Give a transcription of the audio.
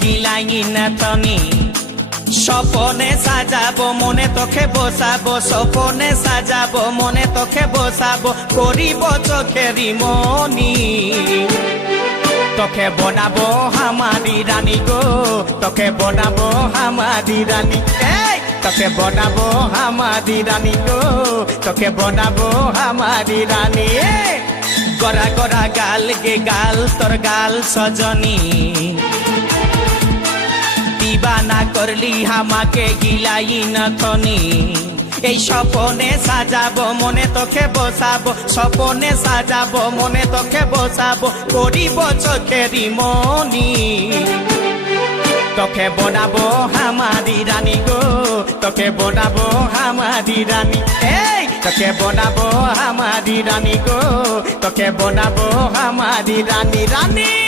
গিলাই না তনি স্বপনে সাজাবো মনে তোকে বসাবো স্বপনে সাজাবো মনে তোকে বসাবো করিব চোখেরি মনি তোকে বনাবো হামারি রানী গো তোকে বনাবো হামারি রানী তোকে বনাবো হামারি রানী গো তোকে বনাবো হামারি রানী গড়া গড়া গাল গে গাল তোর গাল সজনী দিবানা করলি হামাকে গিলাই নথনি এই স্বপনে সাজাবো মনে তোকে বসাবো স্বপনে সাজাবো মনে তোকে বসাবো করিব চোখেরি মনি তোকে বনাবো হামারি রানী গো তোকে বনাবো হামারি রানী তোকে বনাবো হামারি রানী গো তোকে বনাবো হামারি রানী রানী